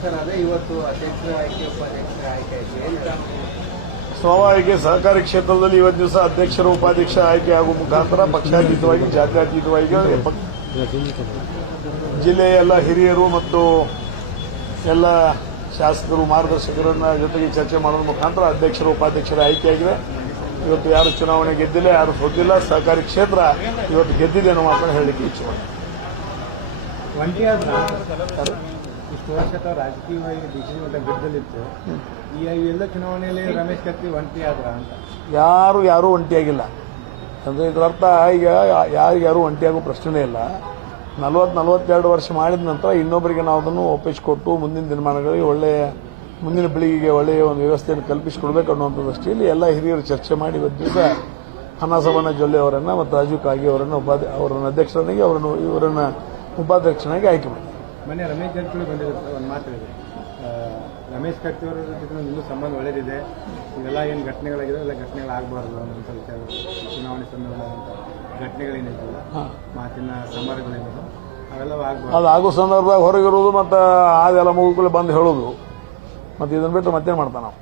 Sir ಅದೇ ಇವತ್ತು ಅಧ್ಯಕ್ಷರ ಆಯ್ಕೆ ಉಪಾಧ್ಯಕ್ಷರ ಆಯ್ಕೆ ಆಯ್ತು. ಏನು ಸ್ವಾಭಾವಿಕ ಸಹಕಾರಿ ಕ್ಷೇತ್ರದಲ್ಲಿ ಇವತ್ತು ದಿವಸ ಅಧ್ಯಕ್ಷರು ಉಪಾಧ್ಯಕ್ಷ ಆಯ್ಕೆ ಆಗುವ ಮುಖಾಂತರ ಪಕ್ಷಾತೀತವಾಗಿ ಜಾತ್ಯಾತೀತವಾಗಿ ಜಿಲ್ಲೆಯ ಎಲ್ಲ ಹಿರಿಯರು ಮತ್ತು ಎಲ್ಲ ಶಾಸಕರು ಮಾರ್ಗದರ್ಶಕರನ್ನ ಜೊತೆಗೆ ಚರ್ಚೆ ಮಾಡೋದ್ರ ಮುಖಾಂತರ ಅಧ್ಯಕ್ಷರು ಉಪಾಧ್ಯಕ್ಷರ ಆಯ್ಕೆಯಾಗಿದೆ ಇವತ್ತು ಯಾರು ಚುನಾವಣೆ ಗೆದ್ದಿಲ್ಲ ಯಾರು ಸೋತಿಲ್ಲ ಸಹಕಾರಿ ಕ್ಷೇತ್ರ ಇವತ್ತು ಗೆದ್ದಿದೆ ಅನ್ನೋ ಮಾತ್ರ ಹೇಳಲಿಕ್ಕೆ ಇಚ್ಛೆ ಒಂಟಿಯಾದ್ರ ಇಷ್ಟು ವರ್ಷ ರಾಜಕೀಯವಾಗಿ ಗೆದ್ದಲಿತ್ತು ಈ ಎಲ್ಲ ಚುನಾವಣೆಯಲ್ಲಿ ರಮೇಶ್ ಕತ್ತಿ ಒಂಟಿ ಆದ್ರ ಅಂತ. ಯಾರು ಯಾರೂ ಒಂಟಿಯಾಗಿಲ್ಲ ಅಂದರೆ ಇದರರ್ಥ ಈಗ ಯಾರು ಯಾರು ಒಂಟಿಯಾಗೋ ಪ್ರಶ್ನೆನೇ ಇಲ್ಲ. ನಲ್ವತ್ತು ನಲವತ್ತೆರಡು ವರ್ಷ ಮಾಡಿದ ನಂತರ ಇನ್ನೊಬ್ಬರಿಗೆ ನಾವು ಅದನ್ನು ಒಪ್ಪಿಸಿಕೊಟ್ಟು ಮುಂದಿನ ದಿನಮಾನಗಳಿಗೆ ಒಳ್ಳೆಯ, ಮುಂದಿನ ಪೀಳಿಗೆಗೆ ಒಳ್ಳೆಯ ಒಂದು ವ್ಯವಸ್ಥೆಯನ್ನು ಕಲ್ಪಿಸಿಕೊಡ್ಬೇಕು ಅನ್ನುವಂಥ ದೃಷ್ಟಿಯಲ್ಲಿ ಎಲ್ಲ ಹಿರಿಯರು ಚರ್ಚೆ ಮಾಡಿ ಇವತ್ತು ದಿವಸ ಹನ್ನಸಬಣ್ಣ ಜೊಲ್ಲೆ ಅವರನ್ನು ಮತ್ತು ರಾಜೀವ್ ಕಾಗೆ ಅವರನ್ನು ಉಪಾಧ್ಯ, ಅವರನ್ನು ಅಧ್ಯಕ್ಷರನ್ನಾಗಿ ಅವರನ್ನು, ಇವರನ್ನು ಉಪಾಧ್ಯಕ್ಷನಾಗಿ ಆಯ್ಕೆ ಮಾಡಿ. ಮೊನ್ನೆ ರಮೇಶ್ ಜಾರಕಿಹೊಳಿ ಬಂದಿರುತ್ತೆ ಒಂದು ಮಾತು ಹೇಳಿದೆ ರಮೇಶ್ ಕಟ್ಟಿಯವರ ಜೊತೆ ಇನ್ನೂ ಸಂಬಂಧ ಒಳ್ಳೆಯದಿದೆ ಇವೆಲ್ಲ ಏನು ಘಟನೆಗಳಾಗಿದೆ ಎಲ್ಲ ಘಟನೆಗಳಾಗಬಾರ್ದು ಅಂತ ಚುನಾವಣೆ ಅಂತ ಘಟನೆಗಳೇನಿದ್ದು ಮಾತಿನ ಸಮರಗಳೇನಿದೆ ಅವೆಲ್ಲ ಆಗಬಾರ್ದು. ಅದು ಆಗೋ ಸಂದರ್ಭದಾಗ ಹೊರಗಿರೋದು ಮತ್ತು ಅದೆಲ್ಲ ಮುಗಿದ್ಕೊಳ್ಳಿ ಬಂದು ಹೇಳೋದು. ಮತ್ತು ಇದನ್ನು ಬಿಟ್ಟು ಮತ್ತೆ ಮಾಡ್ತಾನೆ ನಾವು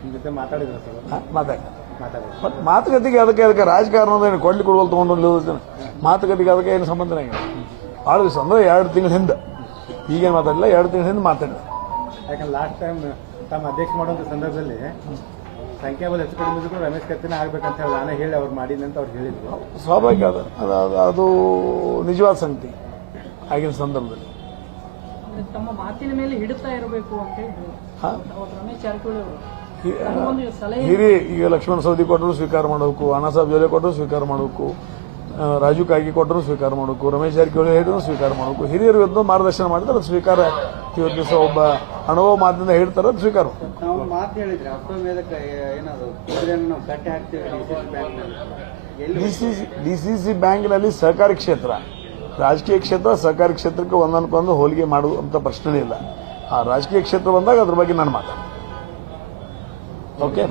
ನಿಮ್ಮ ಜೊತೆ ಮಾತಾಡಿದ್ರು ಸರ್ ಮಾತಾಡಿ. ಮಾತಾಡಿದ್ರು ಮತ್ತೆ ಮಾತುಕತೆಗೆ ಅದಕ್ಕೆ ಅದಕ್ಕೆ ರಾಜಕಾರಣದ ಏನು? ಕೊಡ್ಲಿ ಕೊಡುವಲ್ಲಿ ತಗೊಂಡು ಮಾತುಕತೆಗೆ ಅದಕ್ಕೆ ಏನು ಸಂಬಂಧನೇ ಇಲ್ಲ. ಭಾಳ ದಿವಸ ಅಂದ್ರೆ ಎರಡು ತಿಂಗಳ ಹಿಂದೆ. ಈಗೇನು ಮಾತಾಡಿಲ್ಲ ಎರಡು ತಿಂಗಳ ಹಿಂದೆ ಮಾತಾಡಿದೆ. ಯಾಕಂದ್ರೆ ಲಾಸ್ಟ್ ಟೈಮ್ ತಮ್ಮ ಅಧ್ಯಕ್ಷ ಮಾಡುವಂಥ ಸಂದರ್ಭದಲ್ಲಿ ಸಂಖ್ಯಾಬಲ ಹೆಚ್ಚು ಕಡಿಮೆ ಇದ್ರು ರಮೇಶ್ ಕತ್ತಿನ ಆಗ್ಬೇಕಂತ ಹೇಳಿ ನಾನು ಹೇಳಿ ಅವ್ರು ಮಾಡಿದ್ದೆ ಅಂತ ಅವ್ರು ಹೇಳಿದ್ರು. ಸ್ವಾಭಾವಿಕ ಅದು. ಅದು ನಿಜವಾದ ಸಂಗತಿ ಆಗಿನ ಸಂದರ್ಭದಲ್ಲಿ. ತಮ್ಮ ಮಾತಿನ ಮೇಲೆ ಹಿಡಿತಾ ಇರಬೇಕು ಅಂತ? ರಮೇಶ್ ಜಾರಕಿಹೊಳಿ ಅವರು. ಹಿರಿ ಈಗ ಲಕ್ಷ್ಮಣ ಸೌದಿ ಕೊಟ್ಟರು ಸ್ವೀಕಾರ ಮಾಡಬೇಕು ಅಣ್ಣಾಸಾಬ್ ಜೊಲೆ ಕೊಟ್ಟರು ಸ್ವೀಕಾರ ಮಾಡಬೇಕು. ರಾಜು ಕಾಗಿ ಕೊಟ್ಟರು ಸ್ವೀಕಾರ ಮಾಡಬೇಕು ರಮೇಶ್ ಜಾರಕಿಹೊಳಿ ಹೇಳಿದ್ರು ಸ್ವೀಕಾರ ಮಾಡಬೇಕು ಹಿರಿಯರು ಇವತ್ತು ಮಾರ್ಗದರ್ಶನ ಮಾಡಿದ್ರೆ ಅದು ಸ್ವೀಕಾರ. ಇವತ್ತು ದಿವಸ ಒಬ್ಬ ಅನುಭವ ಮಾತಿನಿಂದ ಹೇಳ್ತಾರೆ ಅದು ಸ್ವೀಕಾರ. ಡಿ ಸಿ ಸಿ ಬ್ಯಾಂಕ್ನಲ್ಲಿ ಸಹಕಾರಿ ಕ್ಷೇತ್ರ. ರಾಜಕೀಯ ಕ್ಷೇತ್ರ ಸಹಕಾರಿ ಕ್ಷೇತ್ರಕ್ಕೆ ಒಂದನ್ಕೊಂದು ಹೋಲಿಕೆ ಮಾಡುವಂತ ಪ್ರಶ್ನೆ ಇಲ್ಲ. ಆ ರಾಜಕೀಯ ಕ್ಷೇತ್ರ ಬಂದಾಗ ಅದ್ರ ಬಗ್ಗೆ ನಾನು ಮಾತಾಡ್ತೀನಿ. ಓಕೆ